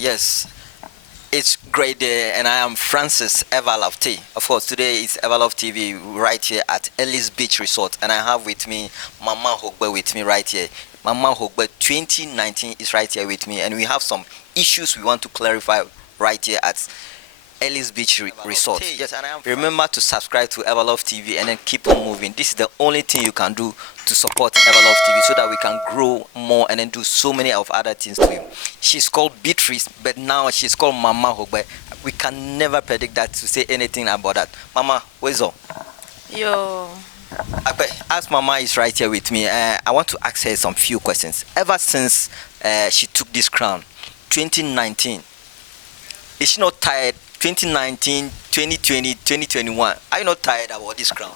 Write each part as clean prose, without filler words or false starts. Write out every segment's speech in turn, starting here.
Yes, it's great day, and I am Francis Everlove T. Of course, today is Everlove TV right here at Ellis Beach Resort, and I have with me Mama Hogbe with me right here. Mama Hogbe 2019 is right here with me, and we have some issues we want to clarify right here at Ellis Beach Resort. Yes, and remember to subscribe to Everlove TV and then keep on moving. This is the only thing you can do to support Everlove TV so that we can grow more and then do so many of other things to you. She's called Beatrice, but now she's called Mama Hogbe. We can never predict that to say anything about that. Mama, where's all? Yo. As Mama is right here with me, I want to ask her some few questions. Ever since she took this crown, 2019, is she not tired? 2019, 2020, 2021. Are you not tired about this crown?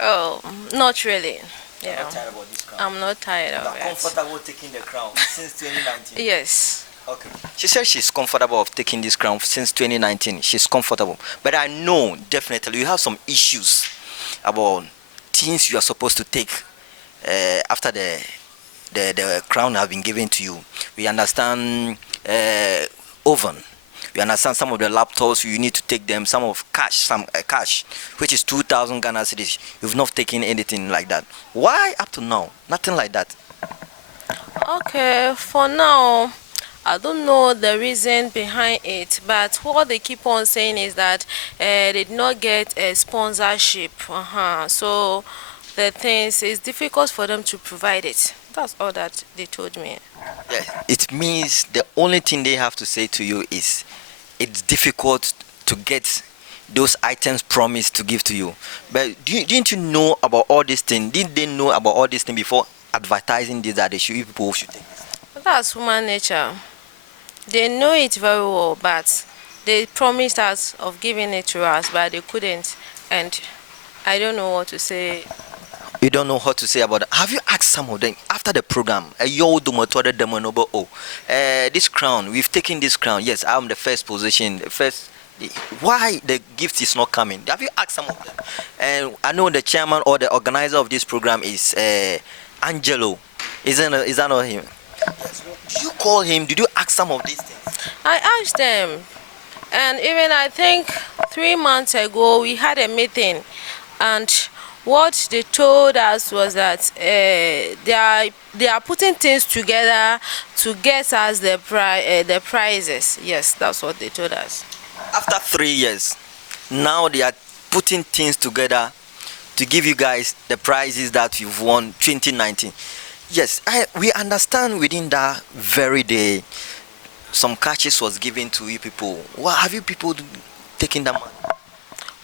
Oh, not really. You're not tired about this crown? I'm not tired of it. Comfortable taking the crown since 2019? Yes. Okay. She said she's comfortable of taking this crown since 2019. She's comfortable. But I know definitely you have some issues about things you are supposed to take after the crown has been given to you. We understand oven. You understand some of the laptops you need to take them, some of cash, which is 2,000 Ghana cedis. You've not taken anything like that. Why up to now? Nothing like that. Okay, for now, I don't know the reason behind it, but what they keep on saying is that they did not get a sponsorship. So the things is difficult for them to provide it. That's all that they told me. Yeah, it means the only thing they have to say to you is it's difficult to get those items promised to give to you. But didn't you know about all these things? Didn't they know about all these things before advertising this that they should, people should take this? That's human nature. They know it very well, but they promised us of giving it to us, but they couldn't. And I don't know what to say. You don't know what to say about that. Have you asked some of them after the program? This crown, we've taken this crown. Yes, I'm the first position. Why the gift is not coming? Have you asked some of them? And I know the chairman or the organizer of this program is Angelo. Is that not him? Yes. Did you call him? Did you ask some of these things? I asked them, and even I think 3 months ago we had a meeting, and what they told us was that they are putting things together to get us the prizes. Yes, that's what they told us. After 3 years, now they are putting things together to give you guys the prizes that you've won 2019. Yes, we understand within that very day some catches was given to you people. What have you people taken that money?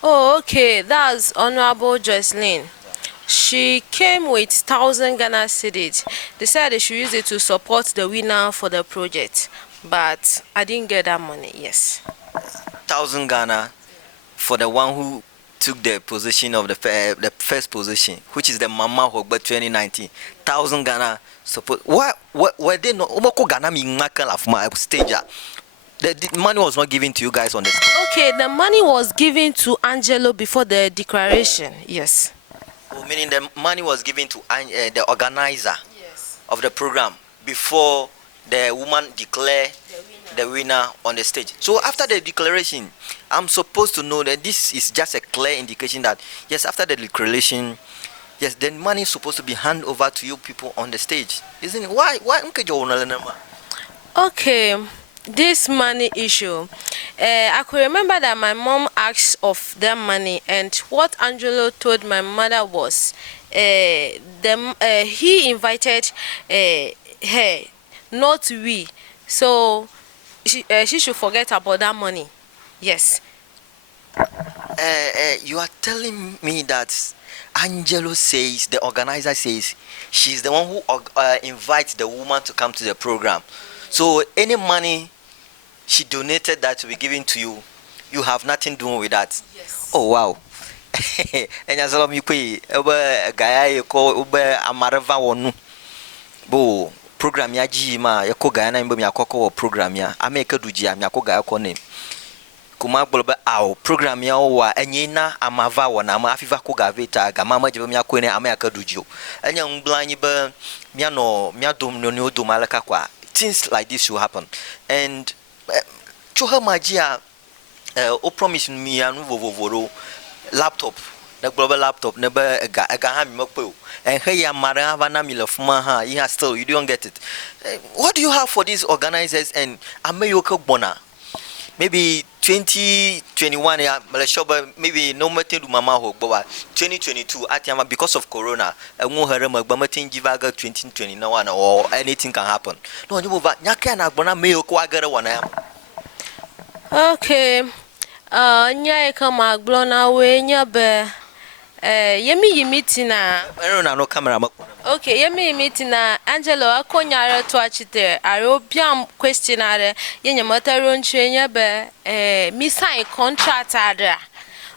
Oh, okay, that's Honorable Jocelyn. She came with 1,000 Ghana cedis. They said they should use it to support the winner for the project, but I didn't get that money. Yes. 1,000 Ghana for the one who took the position of the first position, which is the Mama Hogbe 2019. 1,000 Ghana support. What were they not? Ghana stage. The money was not given to you guys on the stage. Okay, the money was given to Angelo before the declaration. Yes. Oh, meaning the money was given to the organizer, yes, of the program before the woman declared the winner on the stage. So after the declaration, I'm supposed to know that this is just a clear indication that yes, after the declaration, yes, the money is supposed to be handed over to you people on the stage, isn't it? Why? Okay. This money issue, I could remember that my mom asked of them money, and what Angelo told my mother was he invited her, not we, so she should forget about that money. Yes. You are telling me that Angelo says, the organizer says, she's the one who invites the woman to come to the program. So any money she donated that to be given to you, you have nothing doing with that. Yes. Oh wow. And as long as guy call amarava wonu bo program ya jima yako Ghana imbo myakoko program ya ameka dujia myako gaya ko name kuma gboloba aw program ya wa enyina amava wona ama afifa ko gaveta gamama jebe myako ne ameka dujio enya ngblanyi ba miano miadom no ne odom alaka kwa things like this should happen. And choha magia o promise me anu vovovoro laptop the global laptop never aga ha mi mokpo and hey ya mara vana mi lofuma ha you still you don't get it. What do you have for these organizers and ameyoka bona? Maybe 2021 yeah, maybe no matter do mama ho but 2022 atiama because of corona enwo here magbametin give aga 2021 or anything can happen. No you move nyaka na bona meyoko agara wana ya. Okay. Nya kama glona we nya be yemi meeting na I don't know no camera makuna. Okay, yemi meeting na Angelo akonyare to achite arobiam questionnaire yenya mataro nche nya be mi sign contract ada.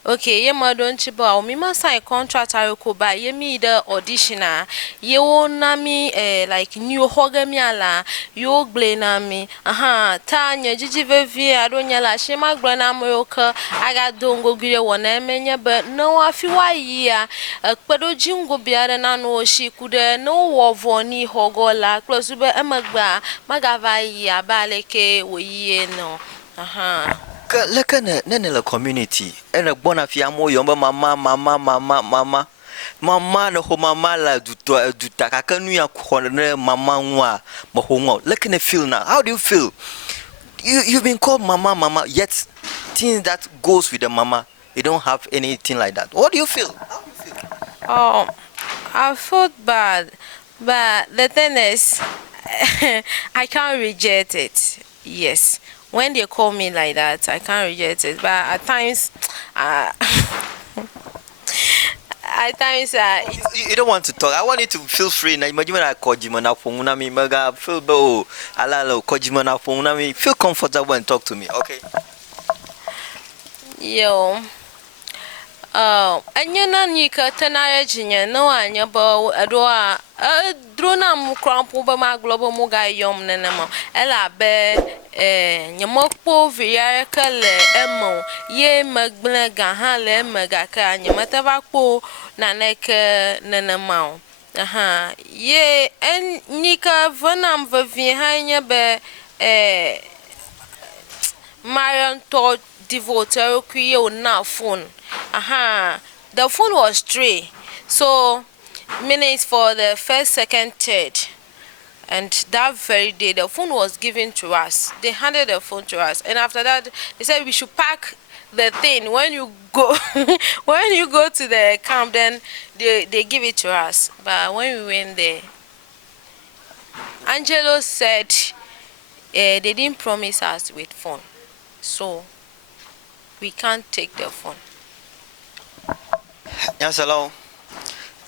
Okay, ye don't chiba o mi ma sign contract aroko ba ye mi the auditioner ye wona mi like new Hogbe mi ala yo gble na mi ta nya jiji vevi adonya la shema gble na moyoka aga dongo gire wona emenye be no afi wa yia kpedo jingo biare na no shi kude no wo voni hogola close be emagba magava yia baleke wo yie no Look at the community and a bonafia mo yomba mama no ho mama la du takakanu ya kone mama nwa mahongo. Look at the feel now. How do you feel? You've been called mama, yet things that goes with the mama, you don't have anything like that. What do you feel? How do you feel? Oh, I felt bad, but the thing is, I can't reject it. Yes. When they call me like that, I can't reject it. But at times, you don't want to talk. I want you to feel free. Now, imagine I call you na phone na me mega feel bo alalo call you na phone na me feel comfortable and talk to me. Okay. Yo. Anya na nika tenare jinya no anya bo adoa drona mu krampo ba ma global mu ga yom nenema ela be nyamokpo viare kale emo ye magbna ga ha le mega ka anya mataba kpo na neke nenema ye en nika vanam vavi hanya be Marion to devote kuye na phone. The phone was 3. So minutes for the first, second, third. And that very day the phone was given to us. They handed the phone to us. And after that they said we should pack the thing when you go when you go to the camp, then they give it to us. But when we went there, Angelo said they didn't promise us with phone. So we can't take the phone. Yes, hello.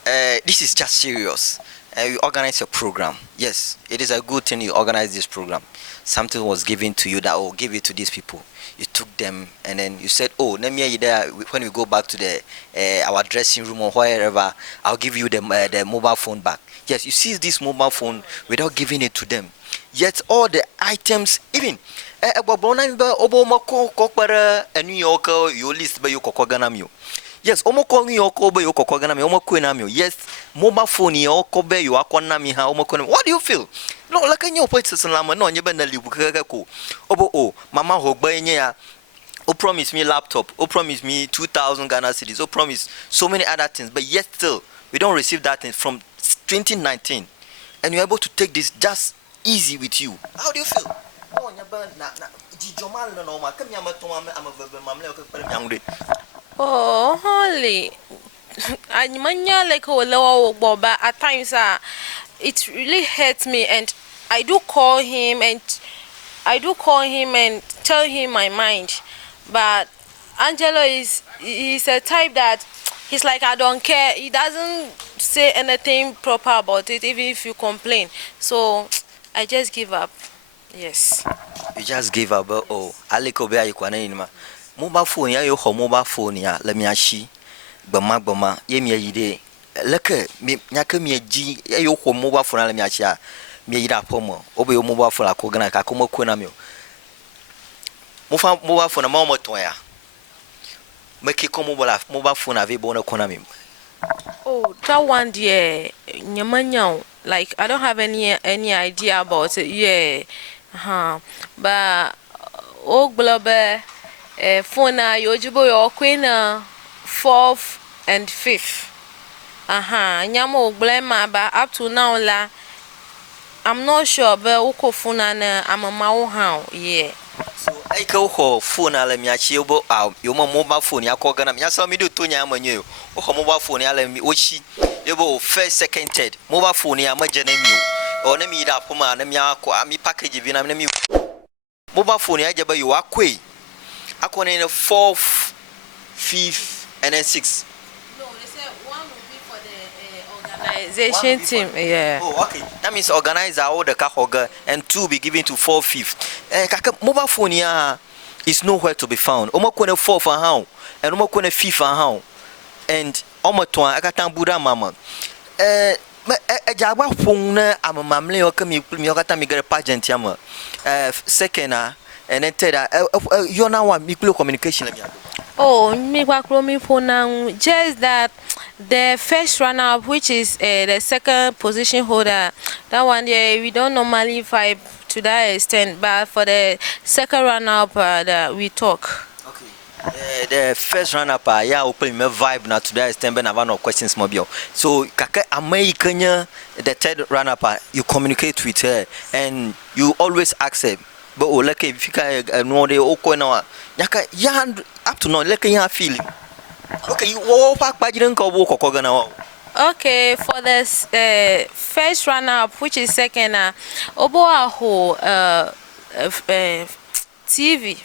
This is just serious. You organize a program. Yes, it is a good thing you organize this program. Something was given to you that give it to these people. You took them and then you said, oh, let me there when we go back to the our dressing room or wherever, I'll give you the mobile phone back. Yes, you seize this mobile phone without giving it to them. Yet all the items, even yes, omo kongi yokobe yokokogana me omo kwena me. Yes, mobile phone yokobe yo akona mi ha omo kwena. What do you feel? No, like any opportunity lama no nyebe na libu ko. Obo mama Hogbe nye ya. O promise me laptop. O promise me 2,000 Ghana cedis. O promise so many other things, but yet still we don't receive that thing from 2019, and you're able to take this just easy with you. How do you feel? Oh, nyebe na jijomal no ma kam yama to mamle Oh, holy. I like but at times it really hurts me, and I do call him and tell him my mind. But Angelo he's a type that he's like, I don't care. He doesn't say anything proper about it, even if you complain. So I just give up. Yes. You just give up. Oh, aliko be ayikwana inima. Mobile phone ya yo ho mobile phone ya let me ashi gbama ye mi yide leke mi nyaka mi ji ya yo ho mobile phone let me ashi a mi yida pomo obe yo mobile phone akogana ka komo ko na mi mo fa mobile phone ma mo ton ya make ko mobile phone ave bo na ko na mi. Oh, that one there nyamanya Like I don't have any idea about it. Yeah. But oh global phone na yojibo yo queen fourth and fifth. Nyamo blema but up to now la I'm not sure but uko phone na I'm a how. Yeah. So I go ho phone ala mi achiebo yo mobile phone ya ko gana mi asa mi do to nya amanyo ho mobile phone ala mi ochi yebo first second third mobile phone ya majana mi o na mi da poma na mi akọ mi package bi na mi mobile phone ya jaba yo akwe akọ na fourth fifth and then sixth. No, they said one will be for the organization team. Yeah. Oh, okay. That means organizer all the Hogbe and two be given to 4/5. Mobile phone ya is nowhere to be found. Omo kone 4 for how and omo kone 5 for how. And omo toan akatan buda mama. Jagba phone na amamamle o kami mi okata mi gere pageant yama. Second and then third you now want me communication let me. Oh, just that the first runner-up, which is the second position holder, that one there we don't normally vibe to that extent, but for the second runner-up, that we talk. Okay. The first runner-up, yeah, open me vibe now to that extent, but I have no questions mobile. So, kaka American, the third runner-up, you communicate with her and you always accept. But oh, like if you can know the oko now, yaka yan up to now, like you feeling. Okay, you walk back by didn't go walk or now. Okay, for the first runner-up, which is second, Obo Aho TV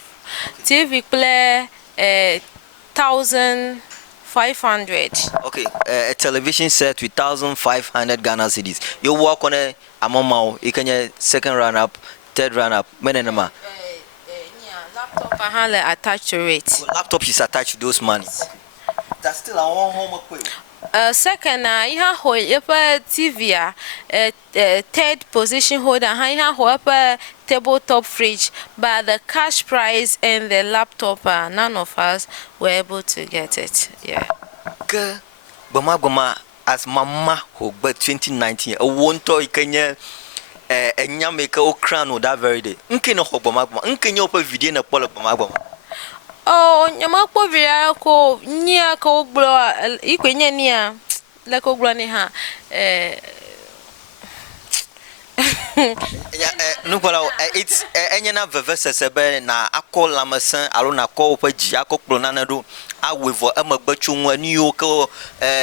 play 1,500. Okay, a television set with 1,500 Ghana cedis. You walk on a amount, you can second runner-up. Third run-up, menenema. Laptop attached to it. So laptop is attached to those money. That's still a one home equipment. Second, you have TV, third position holder, you have tabletop fridge, but the cash prize and the laptop, none of us were able to get it. Yeah. Bama as Mama Hogbe 2019, a won't toy Kenya. Enya make o crown o that very day nke no Hogbe magma nke nya opa video na polo magma. Oh nyama ko via ko nya ko glo ikwenya ni a le ko glo ni ha nukwala it's enya na vevese sebe na akola masan alo na ko opa ji akokplo na do awevo amagbachu nwa ni o ko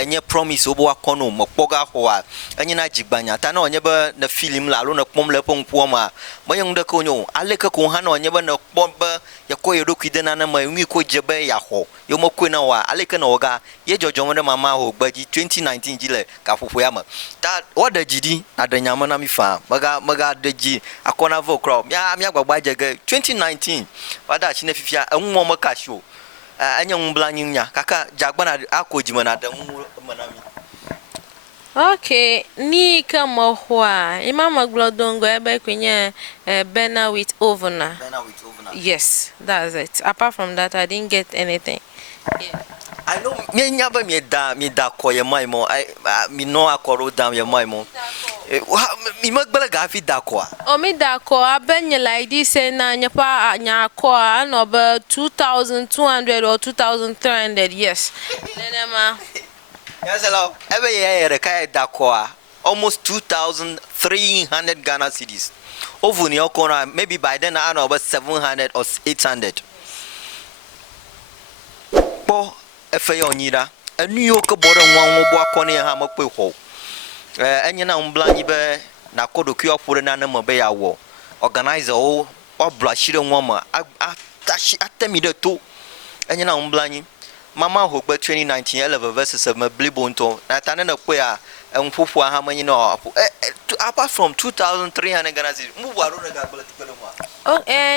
nye promise obo akono mokpoga ho a enya na jigbanya ta na onye ba na film la alo na kpom le ponpo ma moyen de ko nyo aleka ko ha na onye ba na kpom ba ya ko yedo kwide na ma nwi ko jebe ya ho yo mokwe na wa aleka na oga ye jojo de mama ho gbaji 2019 jile ka fofo ya ma ta wada jidi adanyama na mi fa maga deji akona vo crowd mi agbagba jege 2019 wada chi na fifia enwo mo ka show anya mbla nyinya kaka jagbana akojima na dan manami. Okay, ni kama hwa imama glodongo ebe kwenye burner with ovener. Yes, that's it. Apart from that, I didn't get anything. Yeah. I know me nyaba me da koye mai mo me no akoro dam ye mai mo me magbala ga fi da ko o me da ko abenye like this say na nyapa nya ko no be 2,200 or 2,300 yes nenema yes hello ebe ye kai da ko almost 2,300 Ghana cedis over ni okona maybe by then I know about 700 or 800 po efe ya onyira enu yo ko bodo nwanwo bo akone ha makwe ho enye na mblanyi be na kodo kyo pore na na be ya wo organizer o blashire nwoma atashi atemide to enye na mblanyi mama Hogbe 2019 11 verses of Blibonto na tane na kwe a mfufu ha manyi no apart from 2,300 Ghana cedis mu waro na ga bala tikelo mo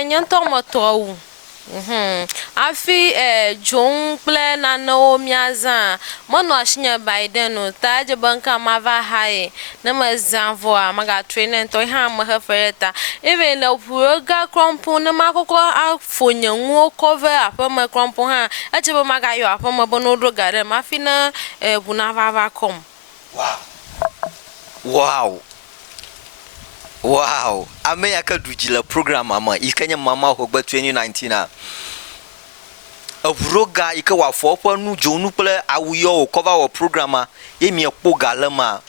nyanto moto afi John play na Naomi azan mono ashinya Biden no taje banka mava hai na mazanvo maga trainer to ha mahafereta even na puroga krompo na makoko afonya nwo cover apama krompo ha achebe maga yo apama bono do gare mafi na bunava kom. Wow. Wow. Wow. America do program mama. Ikenya mama Hogbe 2019 a. Avroga ike wa fopo nu jonu ple awuyo cover our programmer emi ekpo galema.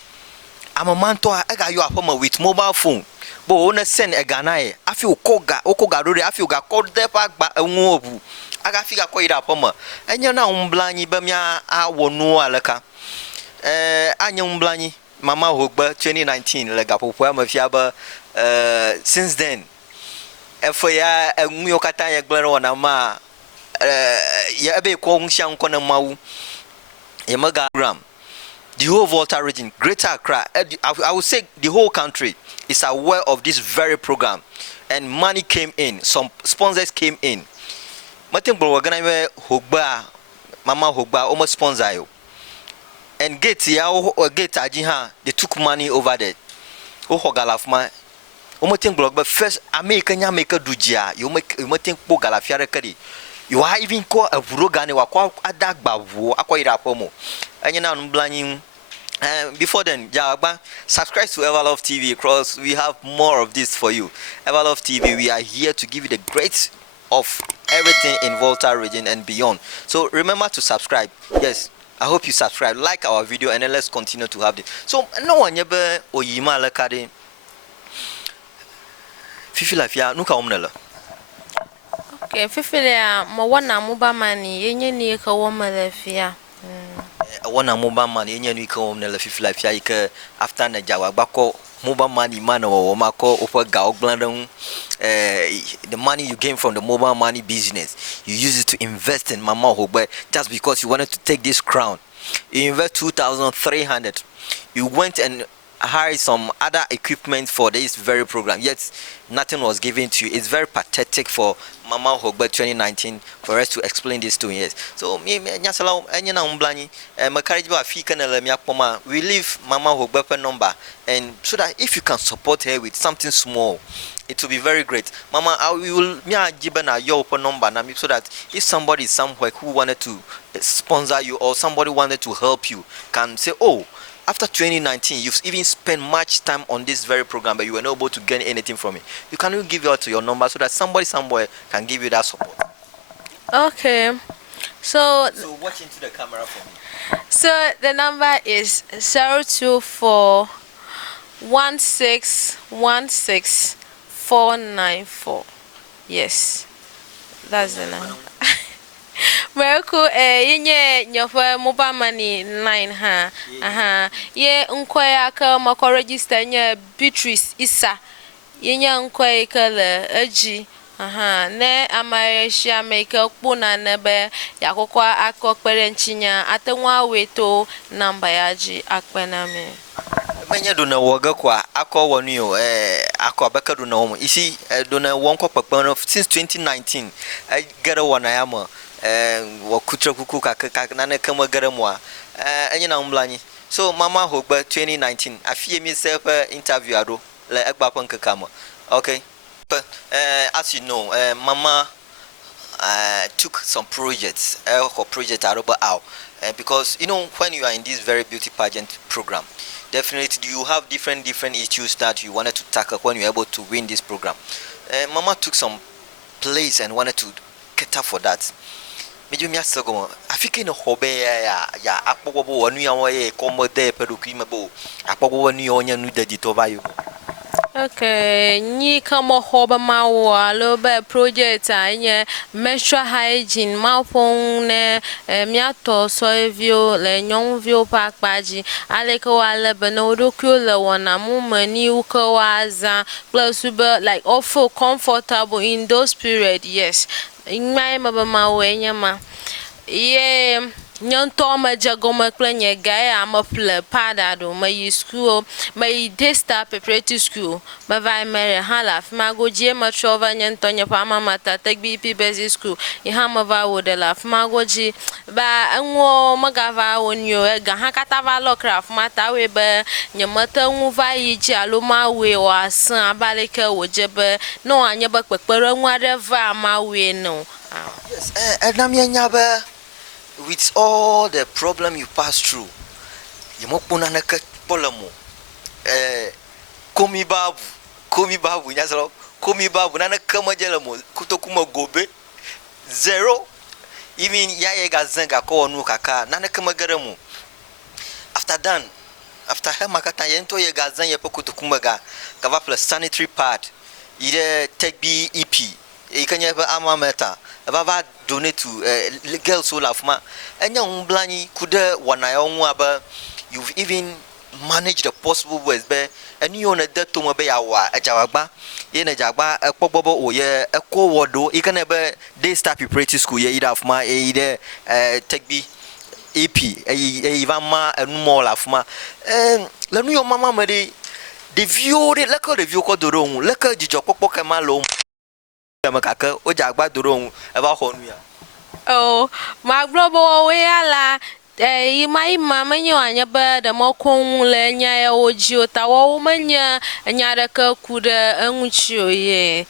Amamanto aga yo apoma with mobile phone. Bo ona send e Ghana e. Afi okoga rori afi oga call depa gba enwo obu. Aga fi ga koyira apoma. Enye na umblanyi bamia awonu alaka. Anya umblanyi Mama Hogbe 2019 lega popo amafiaba since then. Efo ya enwo kata ya gbere wona ma ya ebe ko nshan kona mawu. Yemaga program. The whole Volta region, Greater Accra, I would say the whole country is aware of this very program, and money came in. Some sponsors came in. Martin bro, we're gonna Hogba, Mama Hogba, almost sponsor you. And gate ajiha, they took money over there. Oh Hogalafma, Omotin blog, but first American Yamaka Dujia, you think Bogalafia Kadi. You are even called a Burugani, or Adak Babu, Aquaira Pomo. And you know, blinding. Before then, subscribe to Everlove TV because we have more of this for you. Everlove TV, we are here to give you the great of everything in Volta region and beyond. So remember to subscribe. Yes, I hope you subscribe, like our video, and then let's continue to have this. So no one ever oyima lekade. Fifi lafia nuka omnela. Okay, Fifi le mo wana muba mani yenye ni ka wo malafia. Wana mobile money yenye ni ka omnela fifi lafia ike after na jawa gbako mobile money man o mako ofa ga oglandon the money you gain from the mobile money business you use it to invest in Mama Hogbe just because you wanted to take this crown. You invest 2,300. You went and hired some other equipment for this very program, yet nothing was given to you. It's very pathetic for Mama Hogbe 2019 for us to explain this to you. So we leave Mama Hogbe number, and so that if you can support her with something small, it will be very great. Mama, I will your open number now so that if somebody somewhere who wanted to sponsor you or somebody wanted to help you can say, oh, after 2019, you've even spent much time on this very program, but you were not able to gain anything from it. You can even give out to your number so that somebody somewhere can give you that support. Okay. So watch into the camera for me. So the number is 024 1616494. Yes, that's the number. Miracle yenye nyofa mobile money line ha ye nkwaya ka mako register nye Beatrice Isa yenye nkwaya ka le aji ne amaresia make kpuna nebe yakokwa akokpere nchinya atenwa weto namba yaji akpename Menya do na woga kwa akọ wonu yo akọ beka do na wo isi do na wonko papa since 2019 gere wona ya mo wo kutra kuku ka na ne kama gere mo enye na umblani. So Mama Hogbe 2019 afie me self interview ado le egba pon kaka mo. Okay, as you know, Mama took some projects out because you know when you are in this very beauty pageant program, definitely you have different issues that you wanted to tackle when you're able to win this program. Mama took some place and wanted to cater for that. Meju mi asogo afike no hobe ya akpobo wonu ya wo ye komode pedukime bo akpobo wonu ya onya nu dedi to bayo. Okay, ni kama hoba mawa lobe project anye menstrual hygiene mapon ne miato soevio le nyonvio pakpaji aleko wale benodoku le wana mumani ukawaza plus like all feel comfortable in those period. Yes, in my mama mawe nyama yeah. Nyonto ma jagoma klenye gaya ama ple padado ma yi school ma yi desta preparatory school ma vai mere hala ma go je ma trova nyonto nya pa mama ta tagbi basic school I ha ma va wo de la ma go ji ba nwo ma ga va wonyo e ga ha kata va locraft ma ta we be nya mata nwu va yi ji alo ma we wa san abale ke wo je be no anya ba pepere nwa de va ma we no. Yes, na me nya ba with all the problem you pass through, you mokuna na ke polemo. komi babu nyasalo komi babu nana kama jela mo kutokuma gobe zero even ya ga zenga ko nu kaka nana kama garemu after her makata yento ye ga zen ye kutokuma ga kava plus sanitary pad ide Togbe EP ikanya ba amameta baba donate to girls who love ma enya umblani kude wanayo nwa ba you've even manage the possible ways be and you on a debt to mo be yawa ajawagba ye na jagba ekpogbobo oye ekowodo ikana be day start preparatory school ye ida afma e ide Togbe EP even ma enmo lafma la nu yo mama me de view de leko de view ko doro hun leko jijo popo ke ma lo ma kaka o jagba doro hun e ba honu ya oh my global we ala ima menyo anya ba da makon le nya ya oji ota wo menya nya da ka kude enwuchi oye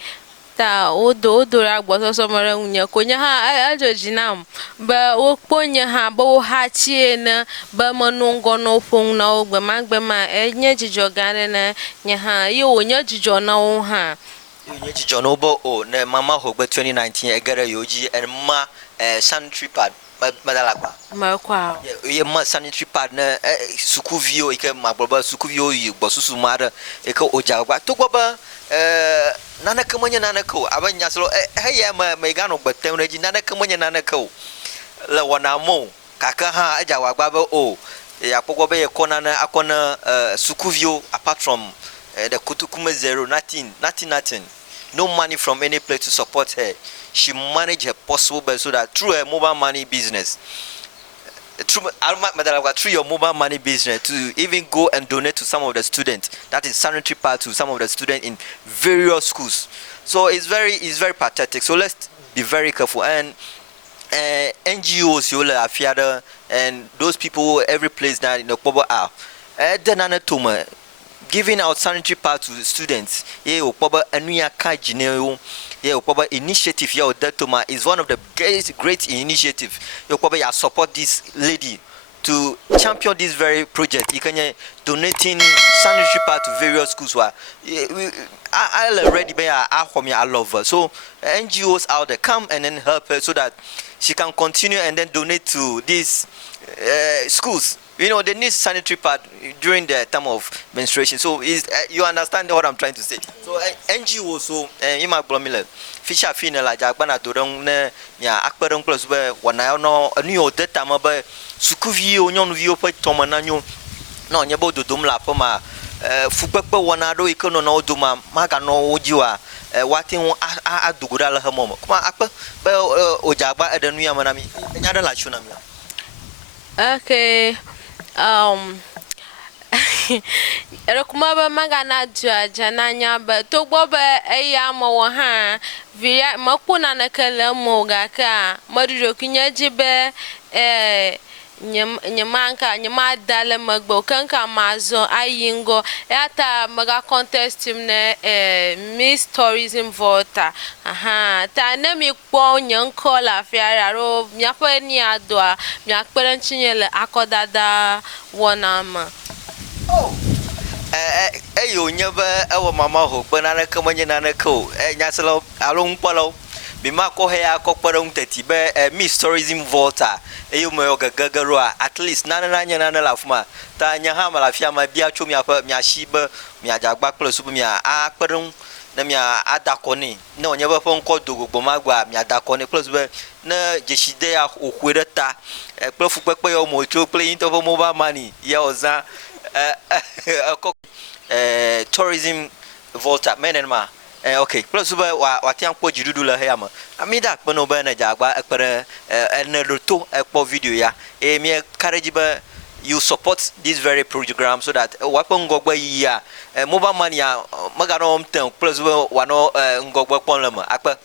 ta odo agbo so mara nwunya konya ha ajojinam ba wo ponya ha ba wo ha chie na ba manungo no pon na ogbe ma enye jijo gane na nya ha ye onya jijo na wo ha ye jijo no bo o na mama Hogbe 2019 egere yoji and ma sanitary pad madalagba makwa ye ma sanitary pad na sukuvio ike magboba sukuvio yi gbosusu mara ike ojagba to gboba nana kamanya nana ko abanya solo heye ma gano gbatem reji nana kamanya nana ko la wana mo kaka ha ajawagba ba o ya gboba ye kona na akona sukuvio apart from the kutukuma zero nothing no money from any place to support her. She managed her possible best so that through her mobile money business, through your mobile money business, to even go and donate to some of the students. That is sanitary part to some of the students in various schools. So it's very pathetic. So let's be very careful. And NGOs, Yola Afiada, and those people, every place now in the Kobo are. Giving out sanitary pads to students, initiative is one of the great initiatives. You support this lady to champion this very project. You can donating sanitary pads to various schools. I already be I love her. So NGOs out there come and then help her so that she can continue and then donate to these schools. You know, they need sanitary pad during the time of menstruation. So you understand what I'm trying to say. So NGO so ima blomile fisha fina la jagbana dorong ne ya akperong plus be wana no ani o data ma be sukuvi o nyon vi o pe tomana nyo no nyebo dodom la poma fukpepe wana do ikono no doma maga no ojiwa watin adugura la hamo kuma akpe be o jagba edenu ya manami nyada la chunami. Okay. Erekumaba magana jua nanya ba Togbo ba eya mo ha via makuna na kala mo ga ka maduro kunya jibe nyama dale magbo kanka mazo ayingo ata maga contest team ne Miss Tourism Volta ta na mi kpo nyanko la fiara ro miapo ni adoa miakpere chinyele akodada wonama yo nyeba ewo mama Hogbe na kamanya na ko nyaselo alon polo bi mako he akokpere unteti be Miss Tourism Volta eyo mo gagagaro at least na lafuma ta nya ha malafia ma bia chomi apa mi ashibe mi ajagba plus mi akpere na mi adakoni na onyeba fon ko dogo magwa mi adakoni plus be na jeshide ya okwedeta plefu pepe yo mo tro play into mobile money ya oza tourism Volta menenma okay plus be wa tian ko jidudu la hema amida kpono be na jagba ekpere eneroto ekpo video ya mi courage be you support this very program so that weapon ngogba ya mobile money ya magano mten plus we wano ngogba pon lema akpa